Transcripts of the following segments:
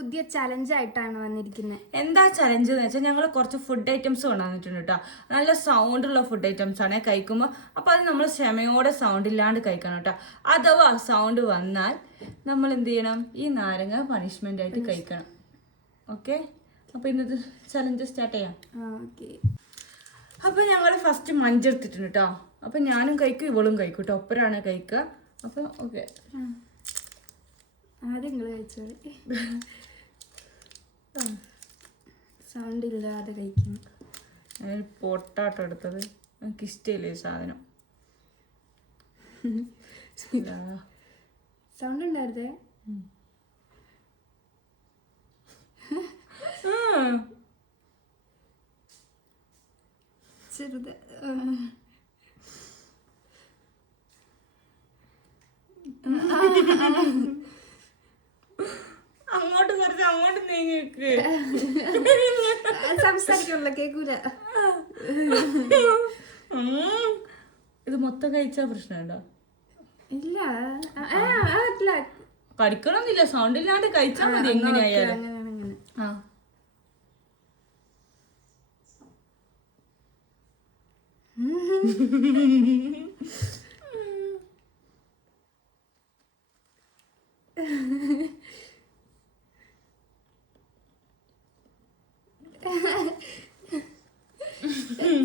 പുതിയ ചലഞ്ച് ആയിട്ടാണ് വന്നിരിക്കുന്നത്. എന്താ ചലഞ്ച് എന്ന് വെച്ചാൽ ഞങ്ങൾ കുറച്ച് ഫുഡ് ഐറ്റംസ് കൊണ്ടുവന്നിട്ടുണ്ട് കേട്ടോ. നല്ല സൗണ്ടുള്ള ഫുഡ് ഐറ്റംസ് ആണ് കഴിക്കുമ്പോൾ. അപ്പോൾ അത് നമ്മൾ ക്ഷമയോടെ സൗണ്ട് ഇല്ലാണ്ട് കഴിക്കണം കേട്ടോ. അഥവാ സൗണ്ട് വന്നാൽ നമ്മൾ എന്ത് ചെയ്യണം? ഈ നാരങ്ങ പണിഷ്മെന്റ് ആയിട്ട് കഴിക്കണം. ഓക്കെ, അപ്പോൾ ഇന്നത്തെ ചലഞ്ച് സ്റ്റാർട്ട് ചെയ്യാം. അപ്പോൾ ഞങ്ങൾ ഫസ്റ്റ് മഞ്ചെടുത്തിട്ടുണ്ട് കേട്ടോ. അപ്പം ഞാനും കഴിക്കും ഇവളും കഴിക്കും കേട്ടോ. ഒപ്പരാണ് കഴിക്കുക. അപ്പം ഓക്കെ, ആദ്യം നിങ്ങൾ കഴിച്ചോളി. സൗണ്ട് ഇല്ലാതെ കഴിക്കണം. ഞാൻ പൊട്ടാട്ടോ എടുത്തത്. എനിക്ക് ഇഷ്ടമില്ല ഈ സാധനം. സൗണ്ട് ഉണ്ടായിരുന്നേ. ചെറുത് അങ്ങോട്ട് കുറച്ച് അങ്ങോട്ട് നീങ്ങിക്ക്. സംസാരിക്കണല്ലോ, കേക്കൂല. ഇത് മൊത്തം കഴിച്ചാ പ്രശ്നമുണ്ടോ? ഇല്ല, കടിക്കണമെന്നില്ല, സൗണ്ട് ഇല്ലാണ്ട് കഴിച്ചാൽ മതി. എങ്ങനെയായാലും ആ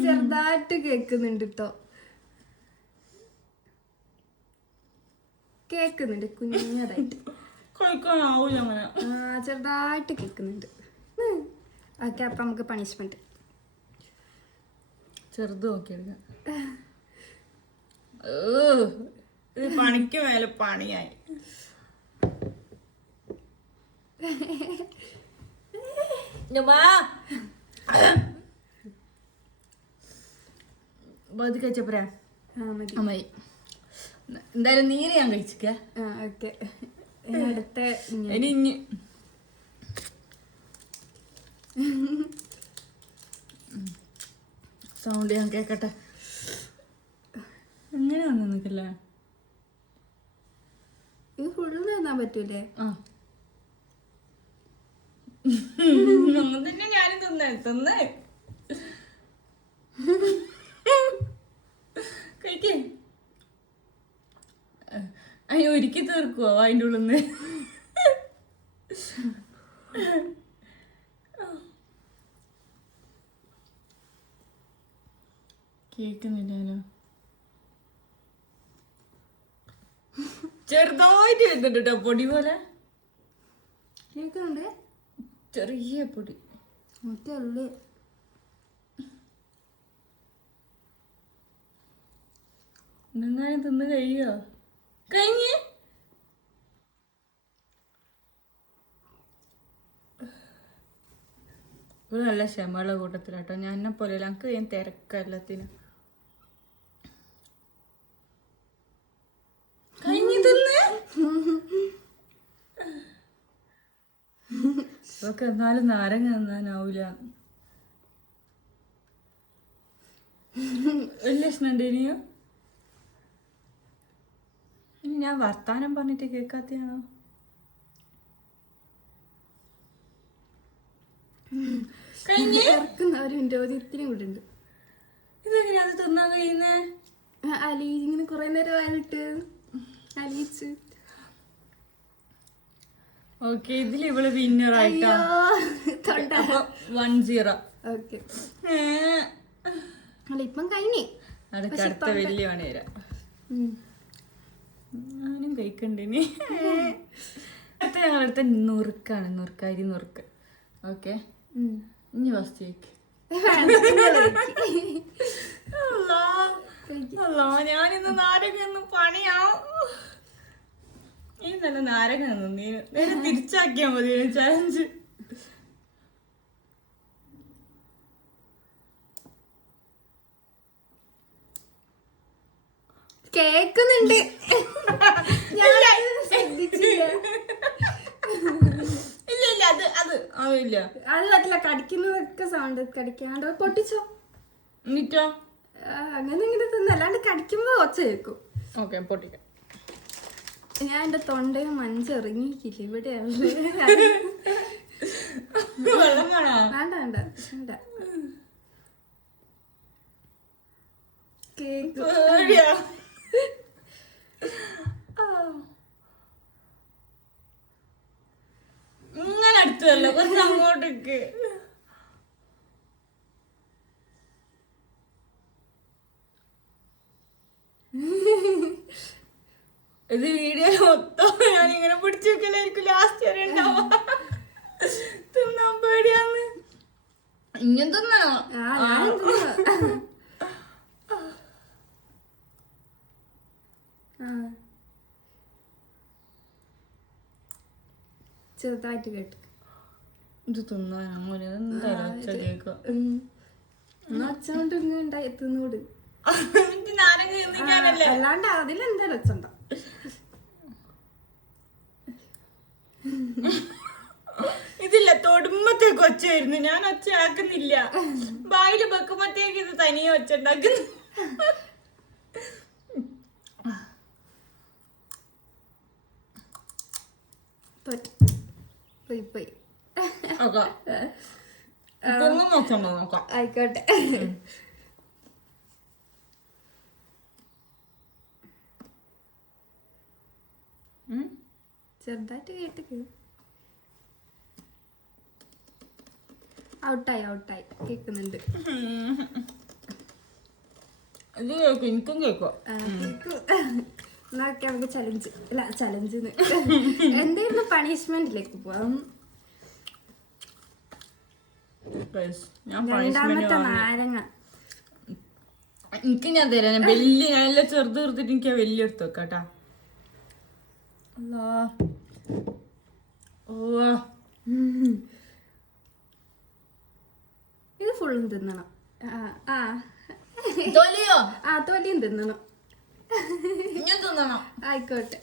ചെറുതായിട്ട് കേക്കുന്നുണ്ട് കേട്ടോ. കേക്കുന്നുണ്ട് കുഞ്ഞതായിട്ട്. കഴിക്കാനാവൂല അങ്ങനെ. ചെറുതായിട്ട് കേക്കുന്നുണ്ട്. ഓക്കെ, അപ്പൊ നമുക്ക് പണിഷ്മെന്റ് ചെറുത് നോക്കിയെടുക്കാം. ഇത് പണിക്ക് മേലെ പണിയായി. കഴിച്ചപ്പോരാ അമ്മായി എന്തായാലും നീര് ഞാൻ കഴിച്ചിക്ക. അടുത്ത ഇനി ഇനി സൗണ്ട് ഞാൻ കേക്കട്ടെ. അങ്ങനെ വന്നു നിൽക്കില്ലേ? ഇത് ഫുള്ള് തന്നാൻ പറ്റൂലേ? തന്നെ ഞാനും തിന്നേ കഴിക്കേ. അയ്യോ, ഒരുക്കി തീർക്കുവോ അതിൻ്റെ ഉള്ളിന്ന്? കേക്കുന്നില്ലല്ലോ. ചെറുതായിട്ട് കേൾക്കുന്നുണ്ട് കേട്ടോ, പൊടി പോലെ കേക്കുന്നുണ്ട്. ചെറിയ പൊടി. ഇന്നെങ്ങാനും തിന്ന് കഴിയോ? കഴിഞ്ഞ് ഒരു നല്ല ക്ഷമയുള്ള കൂട്ടത്തിലാട്ടോ. ഞാൻ എന്നെ പോലെ എനിക്ക് ഞാൻ തിരക്ക എല്ലാത്തിനും. കഴിഞ്ഞ് തിന്ന് ഒക്കെ. എന്നാലും നാരങ്ങ തിന്നാനാവൂല. വലിയ പ്രശ്നമുണ്ട് ഇനിയോ? ഇനി ഞാൻ വർത്താനം പറഞ്ഞിട്ട് കേൾക്കാത്തയാണോ? ഇതെങ്ങനെയാ അത് തിന്നാൻ കഴിയുന്നേ? ഇങ്ങനെ കൊറേ നേരം ആയിട്ട് അലിയിച്ച്. ഓക്കെ, ഇതിൽ ഇവള് വിന്നർ ആയിട്ടാ. 1-0. ഓക്കെ, അല്ല ഇപ്പം കഴിഞ്ഞേ. അടുത്ത വലിയ പണി തരാം. ഞാനും കഴിക്കണ്ടിനി. അടുത്ത ഞങ്ങളടുത്ത നുറുക്കാണ്. അരി നുറുക്ക്. ഓക്കെ, ഇനി ഫസ്റ്റ് കേക്ക്. അല്ലോ, ഞാനിന്ന് നാരങ്ങ ഒന്നും പണിയാവും. ഈ നല്ല നാരങ്ങ നീ നേരെ തിരിച്ചാക്കിയാ മതി ചലഞ്ച്. കേക്കുന്നുണ്ട്. ഇല്ല അതില്ല. അത് പറ്റില്ല. കടിക്കുന്നതൊക്കെ സൗണ്ട്. കടിക്കാണ്ട് പൊട്ടിച്ചോ എന്നിട്ടോ? അങ്ങനെ ഇങ്ങനെ തിന്ന, അല്ലാണ്ട് കടിക്കുമ്പോ ഒച്ച കേൾക്കും. ഓക്കെ, പൊട്ടിക്കാം. ഞാൻ എന്റെ തൊണ്ടയും മഞ്ചെറിഞ്ഞിരിക്കില്ല. ഇവിടെയാണ് വെള്ളം വേണോ? വേണ്ട വേണ്ട വേണ്ട. കേക്ക് പേടിയാ. ഇങ്ങനെ അടുത്തല്ലോ, കുറച്ച് അങ്ങോട്ടേക്ക്. ഇത് വീഡിയോ മൊത്തം ഞാനിങ്ങനെ പിടിച്ചു വെക്കലായിരിക്കും ലാസ്റ്റ് വരെ ഉണ്ടാവാ. തിന്നാൻ പേടിയാന്ന്. ഇങ്ങനെ തിന്നണോ? ചെറുതായിട്ട് കേട്ട് ഇത് തിന്നാൻ അങ്ങനെ എന്തായാലും കേൾക്കാം. അച്ഛനോണ്ട് ഇങ്ങനെ ഉണ്ടായി തിന്നോട്. നാരങ്ങ അല്ലാണ്ട് അതിലെന്താ രസമുണ്ടോ? ഇതില്ല, തൊടുമ്പത്തേക്ക് ഒച്ചയായിരുന്നു. ഞാൻ ഒച്ച ആക്കുന്നില്ല. വായില് വെക്കുമ്പത്തേക്ക് ഇത് തനിയെ ഒച്ച ഉണ്ടാക്കുന്നു. നോക്കാം. ആയിക്കോട്ടെ. ചെറുതായിട്ട് കേട്ടിക്ക്. ഔട്ടായി കേക്കുന്നുണ്ട്. ഇത് കേൾക്കും, എനിക്കും കേൾക്കും. എന്നൊക്കെ നമുക്ക് ചലഞ്ച് അല്ല ചലഞ്ച് എന്തായിരുന്നു പണിഷ്മെന്റിലേക്ക് പോവാം. രണ്ടാമത്തെ നാരങ്ങ എനിക്ക് ഞാൻ തരാം. വലിയ ഞാനെല്ലാം ചെറുത് തീർത്തിട്ട് എനിക്ക് വലിയ എടുത്ത് വെക്കാട്ടാ. ഇത് ഫുള്ളും തിന്നണം. തൊലിയോ? തൊലിയും തിന്നണം. ഞാൻ തിന്നണം. ആയിക്കോട്ടെ.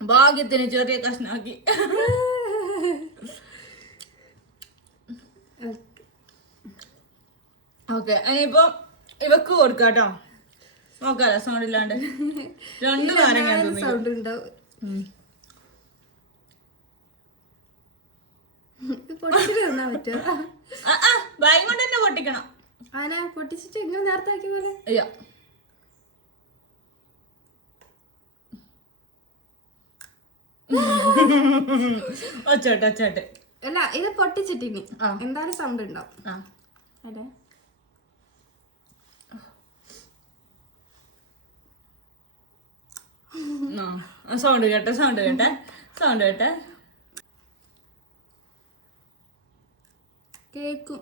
ഭാഗ്യത്തിന് ചെറിയ കഷ്ണാക്കി. ഓക്കെ, ഇനിയിപ്പോ ഇവക്ക് കൊടുക്കാട്ടോ. നോക്കാലോ സൗണ്ട് ഇല്ലാണ്ട്. രണ്ട് നാരങ്ങ സൗണ്ട് ഉണ്ടാവും. പൊട്ടിച്ചിട്ട് തിന്നാൻ പറ്റുമോ? ഭയം കൊണ്ട് തന്നെ പൊട്ടിക്കണം. ആനെ പൊട്ടിച്ചിട്ട് ഇങ്ങനെ നേരത്തെ ആക്കിയ പോലെ. അയ്യോ, ഒച്ചോട്ടെ. അല്ല ഇത് പൊട്ടിച്ചിട്ടിനി എന്തായാലും സൗണ്ട് ഉണ്ടാവും. അതെ, സൗണ്ട് കേട്ടെ. കേക്കും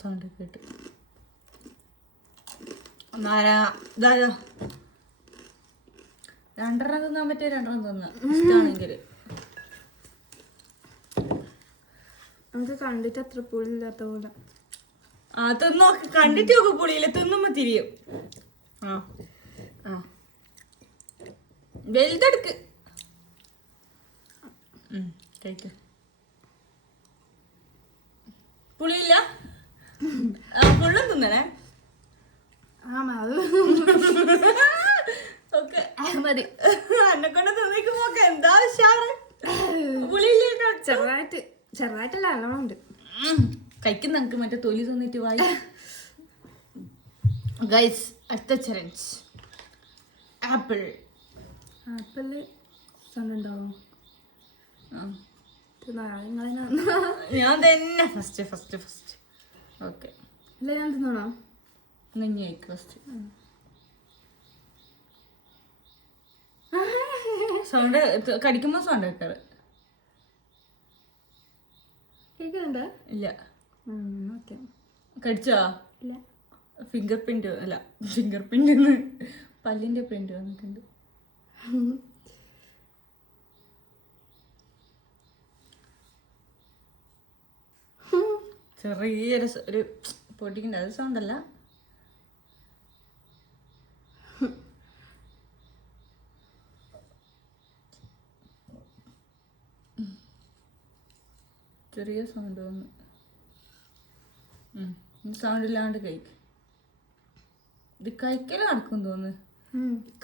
സൗണ്ട് കേട്ട്. രണ്ടെണ്ണം തിന്നാൻ പറ്റിയ രണ്ടെണ്ണം തിന്നാ ഇഷ്ടാണെങ്കിൽ. നമുക്ക് കണ്ടിട്ട് അത്ര പുളിയില്ലാത്ത പോലെ. തിന്നോക്ക്, കണ്ടിട്ട് നോക്ക് പുളിയില്ല, തിന്നുമ്പോ തിരിയും. വലുതെടുക്ക്. കഴിക്ക. പുളിയില്ല, ഫുള്ളും തിന്നണേ. ഓക്കെ മതി. എന്നെ കൊണ്ട് തിന്നിക്കുമ്പോ എന്താ ഉഷാറ്. പുളിയില്ല, ചെറുതായിട്ടല്ല നല്ലോണമുണ്ട്. കഴിക്കുന്ന നമുക്ക് മറ്റേ തൊലി തിന്നിട്ട് വായി. ഗൈസ്, അടുത്ത ചലഞ്ച് ആപ്പിള് സൗണ്ട് ഉണ്ടാവും. ഞാൻ തന്നെ ഫസ്റ്റ്. ഓക്കെ, ഇല്ല ഞാൻ തിന്നണോ? നെഞ്ഞിക്ക് ഫസ്റ്റ്. സൗണ്ട് കടിക്കുമ്പോ സൗണ്ട് കേൾക്കാറ് കേൾക്കുന്നുണ്ടോ? ഇല്ല. ഓക്കെ, കടിച്ചോ? ഇല്ല. ഫിംഗർ പ്രിന്റ് പല്ലിന്റെ പ്രിന്റ് വന്നിട്ടുണ്ട്. ചെറിയൊരു ഒരു പൊടിക്കുണ്ട്, അത് സൗണ്ടല്ല. ചെറിയ സൗണ്ട് വന്നു. സൗണ്ട് ഇല്ലാണ്ട് കഴിക്കും. ഇത് കഴിക്കൽ നടക്കും തോന്നുന്നു.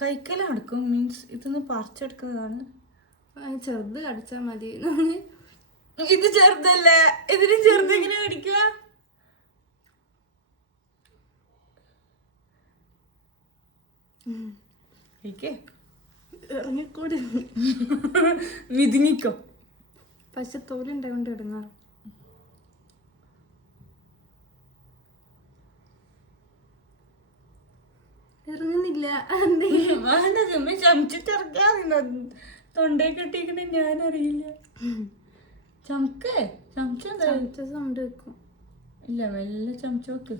കഴിക്കൽ നടക്കും മീൻസ് ഇതൊന്ന് പറിച്ചെടുക്കുന്നതാണ്. ചെറുത് കടിച്ചാ മതി. ഇത് ചെറുതല്ലേ, ഇതിന് ചെറുതെങ്ങനെ കടിക്കുക? ഇറങ്ങിക്കൂടി. വിതുങ്ങിക്കോ. പക്ഷെ തോലുണ്ടായോണ്ട് ഇടുന്ന ഇറങ്ങുന്നില്ല. വേണ്ട, ചുമ്മാ ചമച്ചിട്ടിറക്കാ. തൊണ്ടയെ കെട്ടിക്കണ ഞാനറിയില്ല. ചമക്കേ, ചമച്ച സൗണ്ട് വെക്കും. ഇല്ല, മെല്ലെ ചമച്ച വെക്ക്.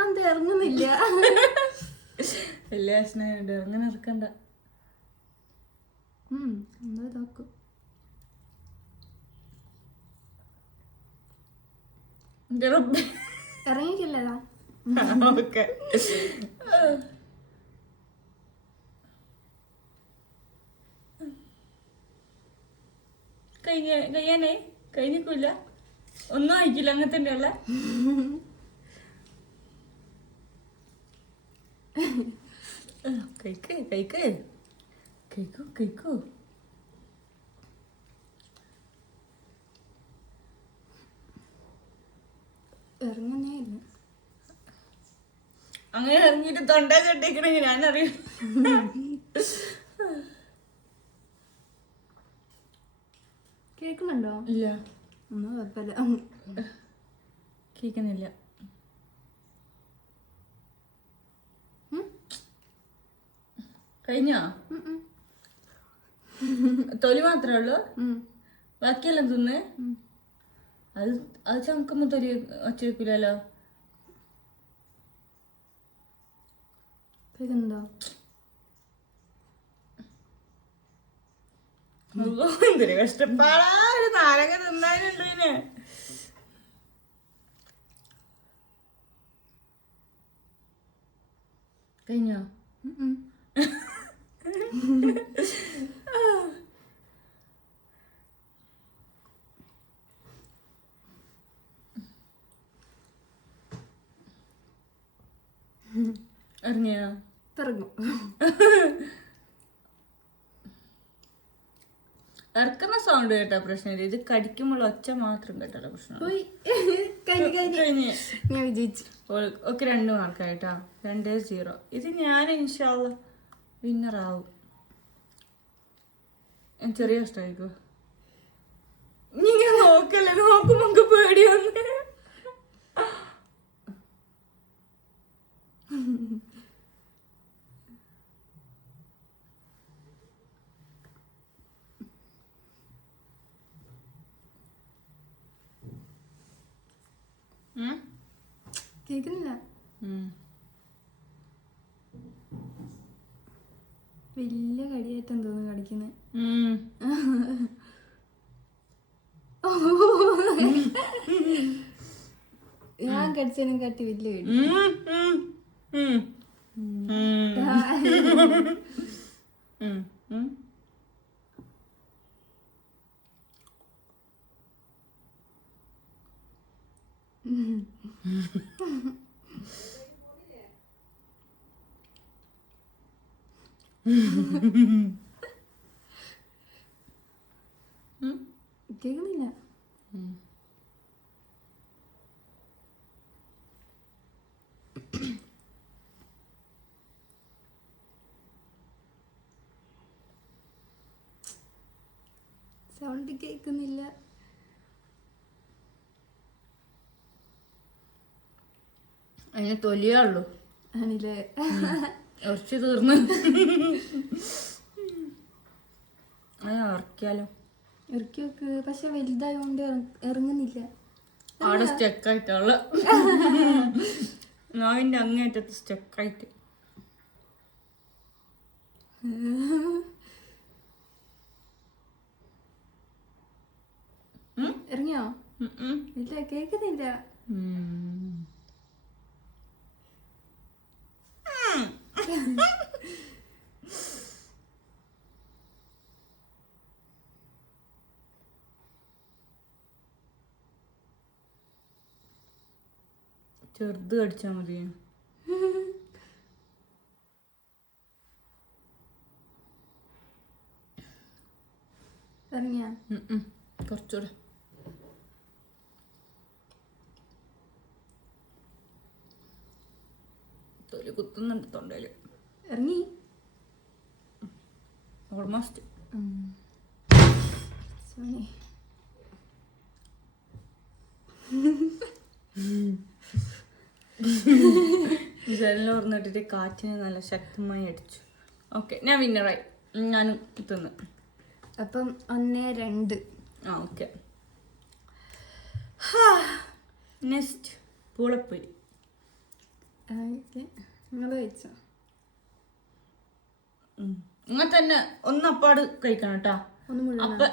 എന്ത് ഇറങ്ങുന്നില്ല? വലിയ സ്നേഹമുണ്ട്, അങ്ങനെ ഇറക്കണ്ട. എന്താ ഇതാക്കും. ഇറങ്ങിക്കില്ലതാ. ഓക്കെ. കഴിയാനേ കഴിഞ്ഞിക്കൂല, ഒന്നും ആയിക്കില്ല. അങ്ങനെ തന്നെയല്ല. കഴിക്ക് കഴിക്ക് കഴിക്കൂ കഴിക്കൂ. ഇറങ്ങുന്നേ ഇല്ല. അങ്ങനെ ഇറങ്ങിയിട്ട് തൊണ്ട കെട്ടിക്കണെങ്കിൽ ഞാനറിയും. കേൾക്കുന്നുണ്ടോ? ഇല്ല, ഒന്നും കുഴപ്പമില്ല. കേൾക്കുന്നില്ല. കഴിഞ്ഞോ? തൊലി മാത്രമേ ഉള്ളൂ, ബാക്കിയെല്ലാം തിന്ന്. അത് ചമക്കുമ്പോ തൊലി ഒച്ച വെക്കില്ലല്ലോ. കേൾക്കുന്നുണ്ടോ? എന്തൊരു കഷ്ടപ്പാടാ, ഒരു നാരങ്ങ തിന്നാനുണ്ടോ ഇതിന്? കഴിഞ്ഞോ? ഇറങ്ങിയോ? ഇറങ്ങും. ഇറക്കുന്ന സൗണ്ട് കേട്ടാ പ്രശ്നമില്ല, ഇത് കടിക്കുമ്പോൾ ഒച്ച മാത്രം കേട്ടാ പ്രശ്നം. ഞാൻ വിജയിച്ചു. ഓക്കെ, 2 മാർക്കായിട്ടാ. 2-0. ഇത് ഞാൻ ഇൻഷാള്ള വിന്നറാവും. ചെറിയ കഷ്ടമായിരിക്കോ? ഇങ്ങനെ നോക്കല്ലേ, നോക്കുമ്പോ പേടി വന്ന്. കേൾക്കുന്നില്ല. വലിയ കടിയായിട്ടാണ് തോന്നുന്നു കടിക്കുന്നത്. ഞാൻ കടിച്ചതിനും കാട്ടി വലിയ കടി. കേൾക്കുന്നില്ല. സൗണ്ട് കേൾക്കുന്നില്ല. അതിന് തൊലിയേ ഉള്ളൂ. ആണില്ലേ? ഉറച്ചു തീർന്ന്. ഇറക്കിയാലോ? ഇറക്കി വെക്ക്. പക്ഷെ വലുതായോണ്ട് ഇറങ്ങുന്നില്ല. അവിടെ സ്റ്റക്കായിട്ടുള്ള നോവിന്റെ അങ്ങേറ്റത്ത് സ്റ്റക്കായിട്ട്. ഇറങ്ങിയോ? ഇല്ല, കേക്കുന്നില്ല. ചെറുത് കടിച്ചാ മതി. ഇറങ്ങിയാ കുറച്ചുകൂടെ തൊലി കുത്തുന്നുണ്ട് തൊണ്ടയില്. ഇറങ്ങി ഓൾമോസ്റ്റ്. സോണി ജനൽ ഓർന്നിട്ടിട്ട് കാറ്റിന് നല്ല ശക്തമായി അടിച്ചു. ഓക്കെ, ഞാൻ വിന്നറായി. ഞാനും തിന്ന്. അപ്പം 1-2. ആ ഓക്കെ. നെക്സ്റ്റ് പൂളപ്പൊരി. നിങ്ങൾ കഴിച്ചോ? ഇങ്ങനെ തന്നെ ഒന്ന് അപ്പാട് കഴിക്കണം കേട്ടാ. അപ്പൊ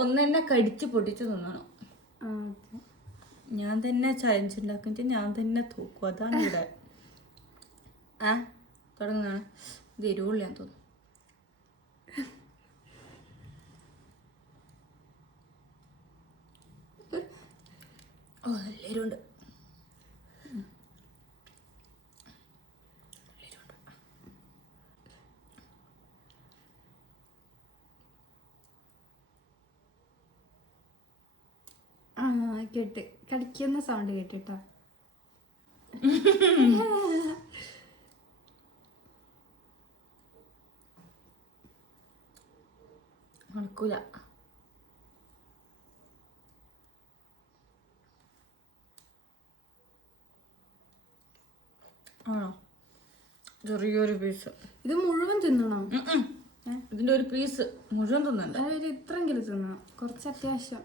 ഒന്ന് തന്നെ കടിച്ച് പൊട്ടിച്ച് തിന്നണം. ഞാൻ തന്നെ ചലഞ്ച് ഉണ്ടാക്കിട്ട് ഞാൻ തന്നെ തൂക്കും. അതാണ് ഇവിടെ. തുടങ്ങുന്നതാണ്. ഇത് എരിവുള്ളിയാന്ന് തോന്നുന്നു. ഓ നല്ല എരിവുണ്ട്. കേട്ട് കടിക്കുന്ന സൗണ്ട് കേട്ടിട്ടോ. നടക്കൂല. ആണോ? ചെറിയൊരു പീസ്. ഇത് മുഴുവൻ തിന്നണോ? ഇതിന്റെ ഒരു പീസ് മുഴുവൻ തിന്നണ്ട. അതൊരു ഇത്രയെങ്കിലും തിന്നണം. കുറച്ച് അത്യാവശ്യം.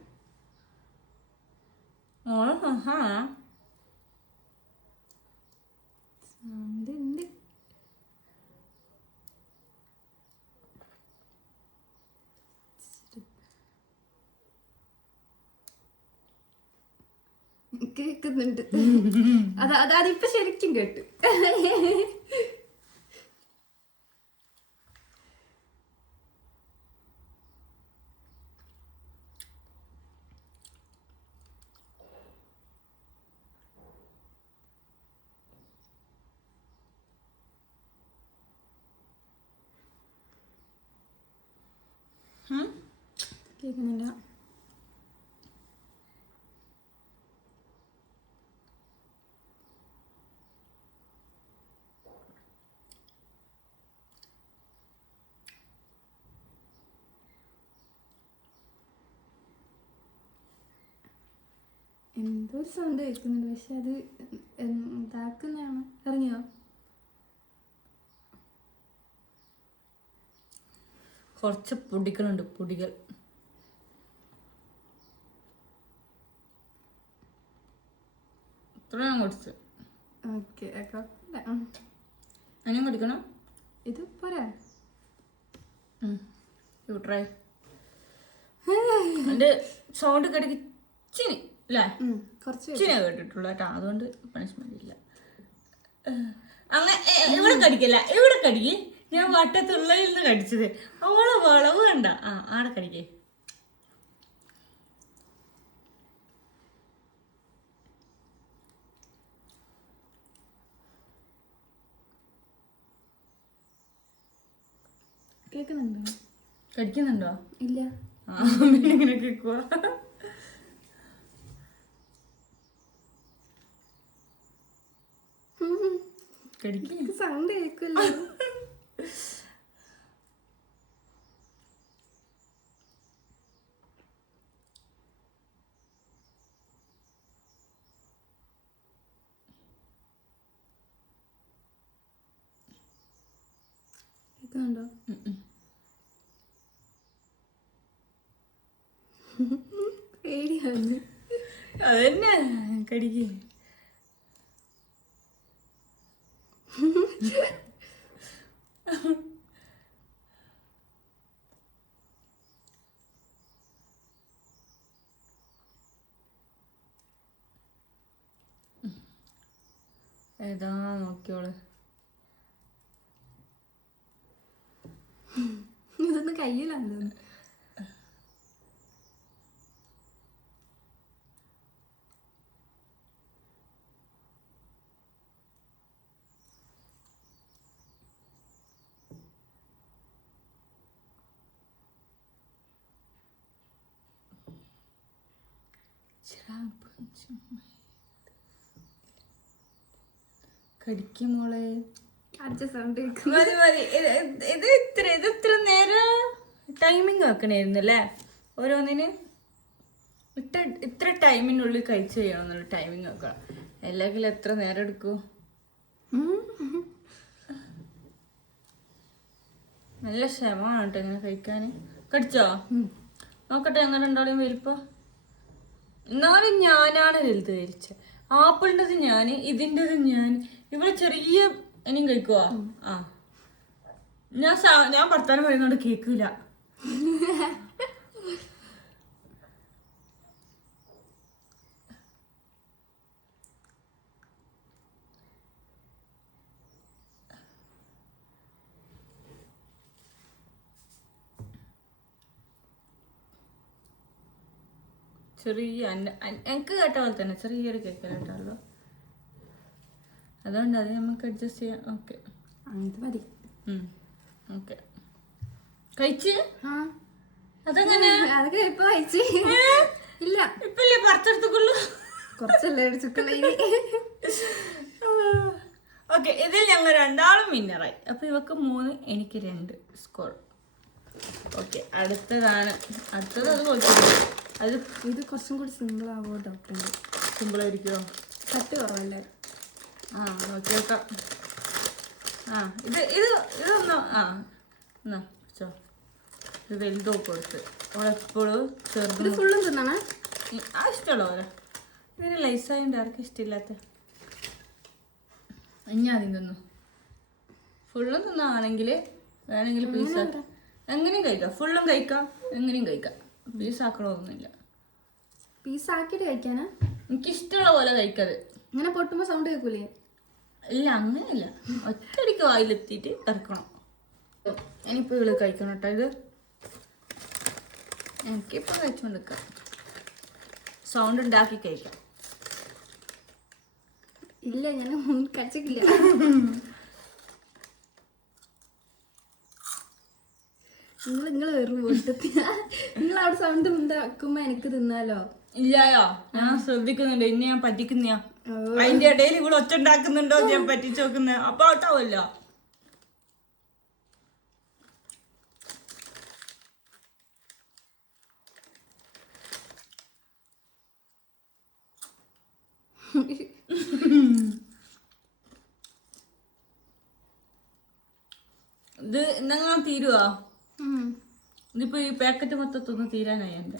കേക്കുന്നുണ്ട്. അതിപ്പോ ശരിക്കും കേട്ടു. കേൾക്കുന്നില്ല. എന്തോ ഒരു സൗണ്ട് കേൾക്കുന്നുണ്ട്. പക്ഷെ അത് ഇതാക്കുന്നതാണ്. ഇറങ്ങിയോ? കുറച്ച് പൊടികളുണ്ട്. പൊടികൾ ഇത്ര ഞാൻ കുടിച്ചു. ഓക്കെ, അതിനും കുടിക്കണം. ഇത് പോരാ. ട്രൈ. എൻ്റെ സൗണ്ട് കിടക്കി ചിനി അല്ലേ? കുറച്ച് ചിനിയാ കേട്ടിട്ടുള്ളൂ കേട്ടോ. അതുകൊണ്ട് പണിഷ്മെന്റ് ഇല്ല. അങ്ങനെ ഇവിടെ കടിക്കല്ല, ഇവിടെ കടിക്ക്. ഞാൻ വട്ടത്തുള്ളയിൽ നിന്ന് കടിച്ചത്. അവളെ വളവ് കണ്ട. ആടെ കടിക്കേ. കേൾക്കുന്നുണ്ടോ? കടിക്കുന്നുണ്ടോ? ഇല്ല. ഇങ്ങനെ കേൾക്കുക. കടിക്ക്. സൗണ്ട് കേൾക്കില്ല. കേൾക്കുന്നുണ്ടോ? പേടിയാണ്. അതന്നെ കടിക്ക്. ഏതാ നോക്കിയോള്. ഇതൊന്നും കയ്യിലാന്ന്. കടിക്കും മോളെ. അടിച്ച സൗണ്ട് മതി മതി. ഇത് ഇത്ര നേരം ടൈമിങ് വെക്കണായിരുന്നു അല്ലേ? ഓരോന്നിന് ഇത്ര ടൈമിനുള്ളിൽ കഴിച്ചു ചെയ്യണമെന്നുള്ള ടൈമിങ് വെക്കണം. അല്ലെങ്കിൽ എത്ര നേരം എടുക്കും? നല്ല ക്ഷമമാണ് കേട്ടോ ഇങ്ങനെ കഴിക്കാൻ. കടിച്ചോ? നോക്കട്ടെ എങ്ങനെ ഉണ്ടാവും വലിപ്പം. എന്നാലും ഞാനാണ് വലുത് കഴിച്ചത്. ആപ്പിളിൻ്റെത് ഞാൻ, ഇതിൻ്റെത് ഞാൻ. ഇവിടെ ചെറിയ ഇനിയും കഴിക്കുവാ? ആ, ഞാൻ വർത്താനം പറയുന്നോണ്ട് കേൾക്കൂല. ചെറിയ എനിക്ക് കേട്ട പോലെ തന്നെ ചെറിയൊരു കേൾക്കല കേട്ടോ. അതുകൊണ്ട് അത് നമുക്ക് അഡ്ജസ്റ്റ് ചെയ്യാം. ഓക്കെ, അത് മതി. ഓക്കെ, കഴിച്ച്. അതെങ്ങനെ? അതൊക്കെ ഇപ്പൊ കഴിച്ച്. ഇല്ല, ഇപ്പല്ലേ പറിച്ചെടുത്തുള്ളൂ. കുറച്ചല്ലേ എടുത്തുള്ളൂ. ഓക്കെ, ഇതിൽ ഞങ്ങൾ രണ്ടാളും വിന്നറായി. അപ്പൊ ഇവക്ക് 3, എനിക്ക് 2 സ്കോർ. ഓക്കെ, അടുത്തത് അത് പോയിട്ടുണ്ട്. ഇത് കുറച്ചും കൂടി സിമ്പിൾ ആവോ ഡോക്ടർ? സിമ്പിൾ ആയിരിക്കുമോ? കട്ട് കുറവല്ലേ? നോക്കി നോക്കാം. ഇതൊന്നോ എന്നാ ചോ. ഇത് വലുതോ കൊടുത്ത് അവളെപ്പോഴും ചെറുത് ഫുള്ളും തിന്നണേ. ഇഷ്ടമുള്ള പോലെ. ഇതിന് ലൈസായിട്ട് ആർക്കും ഇഷ്ടമില്ലാത്ത ഇനി ആദ്യം തിന്നു. ഫുള്ളും തിന്നാണെങ്കിൽ വേണമെങ്കിൽ പീസാക്കി എങ്ങനെയും കഴിക്കാം. ഫുള്ളും കഴിക്കാം, എങ്ങനെയും കഴിക്കാം. പീസാക്കണമൊന്നുമില്ല. പീസാക്കിയിട്ട് കഴിക്കാനാ? എനിക്കിഷ്ടമുള്ള പോലെ കഴിക്കാത്. ഇങ്ങനെ പൊട്ടുമ്പോ സൗണ്ട് കേൾക്കൂലേ? ഇല്ല, അങ്ങനെയല്ല. ഒറ്റയടിക്ക് വായിലെത്തിയിട്ട് ഇറക്കണം. ഇനിയിപ്പോൾ ഇവള് കഴിക്കണം കേട്ടോ. ഇത് എനിക്കിപ്പോൾ കഴിച്ചുകൊണ്ടിരിക്കാം. സൗണ്ട് ഉണ്ടാക്കി കഴിക്കാം. ഇല്ല, ഞാൻ കഴിച്ചിട്ടില്ല. നിങ്ങൾ വെറും പൊട്ടത്തിയ. നിങ്ങൾ അവിടെ സൗണ്ട് ഉണ്ടാക്കുമ്പോ എനിക്ക് തിന്നാലോ? ഇല്ലായോ, ഞാൻ ശ്രദ്ധിക്കുന്നുണ്ട്. ഇനി ഞാൻ പറ്റിക്കുന്ന അതിന്റെ ഇടയിൽ ഇവിടെ ഒച്ച ഉണ്ടാക്കുന്നുണ്ടോ ഞാൻ പറ്റിച്ചു നോക്കുന്ന. അപ്പൊ ഔട്ടാവല്ലോ. ഇത് എന്തെങ്കിലും തീരുവാ? ഇതിപ്പോ ഈ പാക്കറ്റ് മൊത്തത്തൊന്ന് തീരാനായി എന്റെ.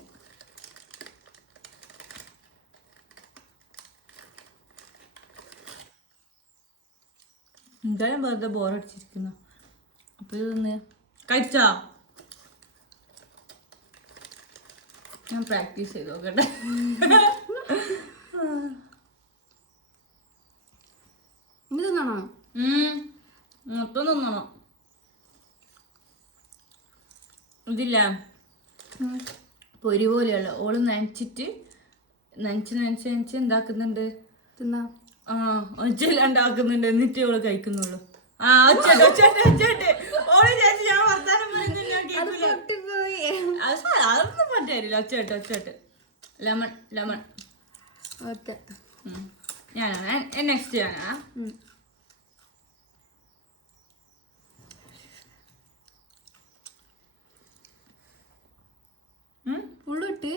എന്തായാലും വെറുതെ ബോറടിച്ചിരിക്കുന്നു. അപ്പൊ ഇതൊന്ന് കഴിച്ചാ ഞാൻ പ്രാക്ടീസ് ചെയ്ത് നോക്കട്ടെ. മൊത്തം തിന്നണോ? ഇതില്ല, പൊരി പോലെയുള്ള ഓള് നനച്ച് എന്താക്കുന്നുണ്ട്? തിന്നാ ഒച്ചയില്ലാണ്ടാക്കുന്നുണ്ട്. എന്നിട്ട് ഓള് കഴിക്കുന്നുള്ളൂ. ഞാൻ വർത്താനം പറയുന്നത് അതൊന്നും പറ്റില്ല. ഒച്ചട്ട് ലെമൺ. ഓക്കെ, ഞാനാ നെക്സ്റ്റ് ഞാനാ. ഫുള്ളിട്ട്.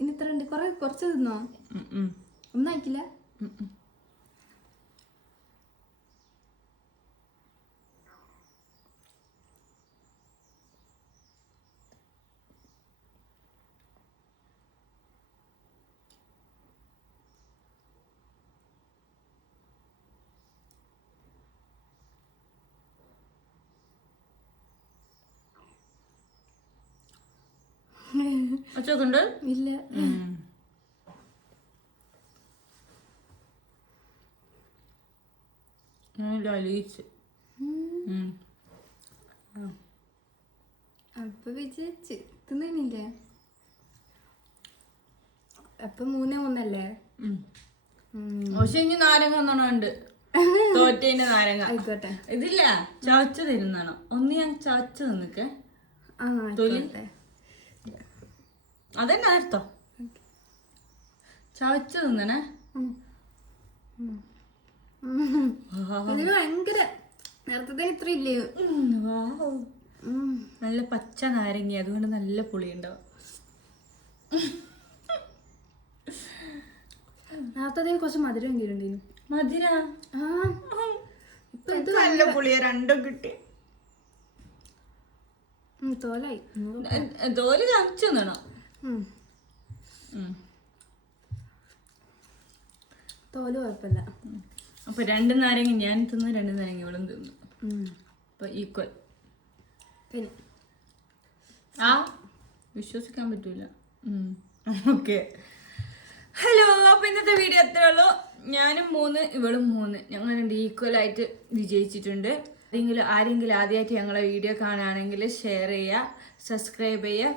ഇനി ഇത്ര ഉണ്ട്. കുറച്ച് തിന്നോ? ഒന്നും ആയിക്കില്ല. ഒച്ചൊക്കെ ഉണ്ട്? ഇല്ല. നല്ല അലിയിച്ച്. അപ്പൊ വിജയിച്ച് തിന്നില്ലേ? അപ്പൊ 3-3 പക്ഷെ ഇനി നാരങ്ങ ഒന്നുണ്ട്, തോറ്റേന്റെ നാരങ്ങ. ആയിക്കോട്ടെ. ഇതില്ല, ചവച്ച് തരുന്നാണോ? ഒന്ന് ഞാൻ ചവച്ച് നിന്നിക്കേ. അതെന്നെ നേരത്തോ ചവച്ച് തിന്നണേ. ഭയങ്കര നേരത്തെ ഇത്ര ഇല്ലേ? നല്ല പച്ച നാരങ്ങ, അതുകൊണ്ട് നല്ല പുളി ഉണ്ടാവും. നേരത്തെ കുറച്ച് മധുരം എങ്കിലും മധുര ഇപ്പൊ ഇത് നല്ല പുളിയ രണ്ടും കിട്ടി. തോലായി. തോല് ചവച്ച് തിന്നണം. തോല് കുഴപ്പമില്ല. അപ്പൊ 2 നാരങ്ങ ഞാൻ തിന്നു, 2 നാരങ്ങ ഇവളും തിന്നു. അപ്പൊ ഈക്വൽ. വിശ്വസിക്കാൻ പറ്റൂല. Okay, hello. അപ്പൊ ഇന്നത്തെ വീഡിയോ എത്രേ ഉള്ളൂ. ഞാനും 3, ഇവളും 3, ഞങ്ങൾ 2 ഈക്വൽ ആയിട്ട് വിജയിച്ചിട്ടുണ്ട്. ആരെങ്കിലും ആദ്യമായിട്ട് ഞങ്ങളെ വീഡിയോ കാണുകയാണെങ്കിൽ ഷെയർ ചെയ്യുക, സബ്സ്ക്രൈബ് ചെയ്യുക,